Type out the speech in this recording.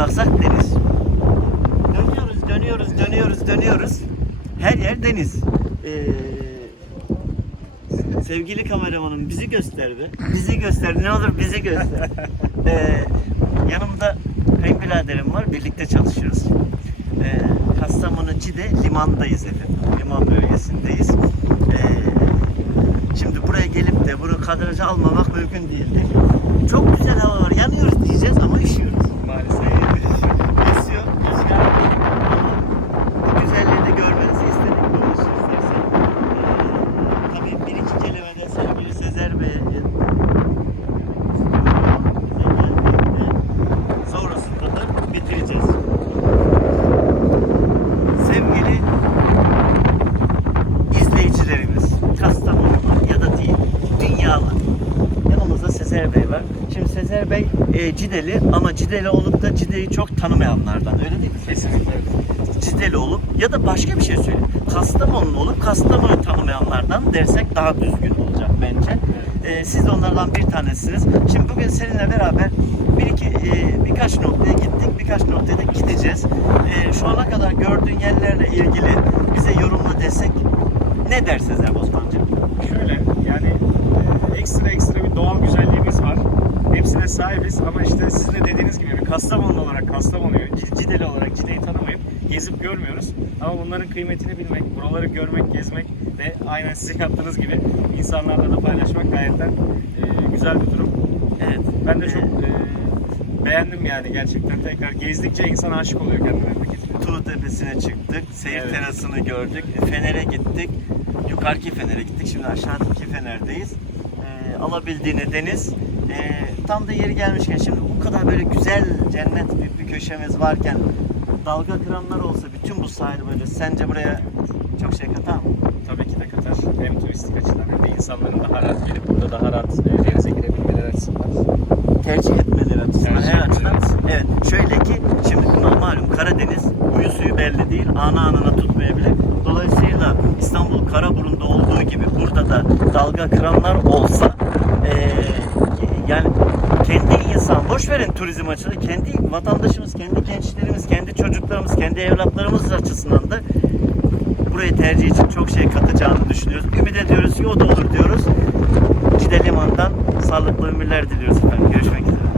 baksak deniz. Dönüyoruz, dönüyoruz, dönüyoruz, dönüyoruz. Her yer deniz. Ee, sevgili kameramanım bizi gösterdi. Bizi göster, ne olur bizi göster. Ee, yanımda kayınbiraderim var, birlikte çalışıyoruz. Ee, Kastamonu Cide limandayız efendim. Liman bölgesindeyiz. Ee, şimdi buraya gelip de bunu kadraja almamak mümkün değildi. Çok güzel hava var, yanıyoruz diyeceğiz ama üşüyoruz. Maalesef. Esiyor, rüzgar. Bu güzelliği de görmenizi istedik bu işi istersen. Ee, tabii bir iki kelime de sonrasında da bitireceğiz. Sevgili izleyicilerimiz, Kastamonu'da ya da değil, dünyalı. Yanımızda Sezer Bey var. Şimdi Sezer Bey e, Cideli ama Cideli olup da Cide'yi çok tanımayanlardan öyle değil mi? Kesinlikle. Cideli olup ya da başka bir şey söyleyeyim. Kastamonu olup Kastamonu tanımayanlardan dersek daha düzgün olacak bence. Ee, siz de onlardan bir tanesiniz. Şimdi bugün seninle beraber bir iki e, birkaç noktaya gittik, birkaç noktaya da gideceğiz. Ee, şu ana kadar gördüğün yerlerle ilgili bize yorumla desek ne der Sezer Bozmancı? Şöyle yani e, ekstra ekstra bir doğal güzelliğimiz var. Hepsine sahibiz ama işte sizin de dediğiniz gibi bir Kastamonu olarak Kastamonu'yu, Cideli olarak Cide'yi tanımayıp gezip görmüyoruz. Ama bunların kıymetini bilmek, buraları görmek, gezmek ve aynen sizin yaptığınız gibi insanlarla da paylaşmak gayetten e, güzel bir durum. Evet. Ben de çok e, beğendim yani gerçekten tekrar gezdikçe insan aşık oluyor kendi memleketine. Tuğ Tepesi'ne çıktık, seyir Evet. terasını gördük, Fener'e gittik, yukarıki Fener'e gittik, şimdi aşağıdaki Fener'deyiz. Ee, alabildiğine deniz. Ee, tam da yeri gelmişken şimdi bu kadar böyle güzel cennet bir, bir köşemiz varken dalga kıranlar olsa bütün bu sahil böyle sence buraya çok şey katar mı? Tabii ki de katar. Hem turistik açıdan hem de insanların daha rahat gelip burada daha rahat e, denize girebilmeleri açısından. Tercih etmeleri açısından Tercih her etmeleri açıdan. Evet şöyle ki şimdi malum Karadeniz huyu suyu belli değil ana anına tutmayabilir. Dolayısıyla İstanbul Karaburun'da olduğu gibi burada da dalga kıranlar olsa eee, yani kendi insan boş verin turizm açısından kendi vatandaşımız, kendi gençlerimiz, kendi çocuklarımız, kendi evlatlarımız açısından da burayı tercih için çok şey katacağını düşünüyoruz. Ümit ediyoruz ki o da olur diyoruz. Cide Liman'dan sağlıklı ömürler diliyoruz efendim. Görüşmek üzere.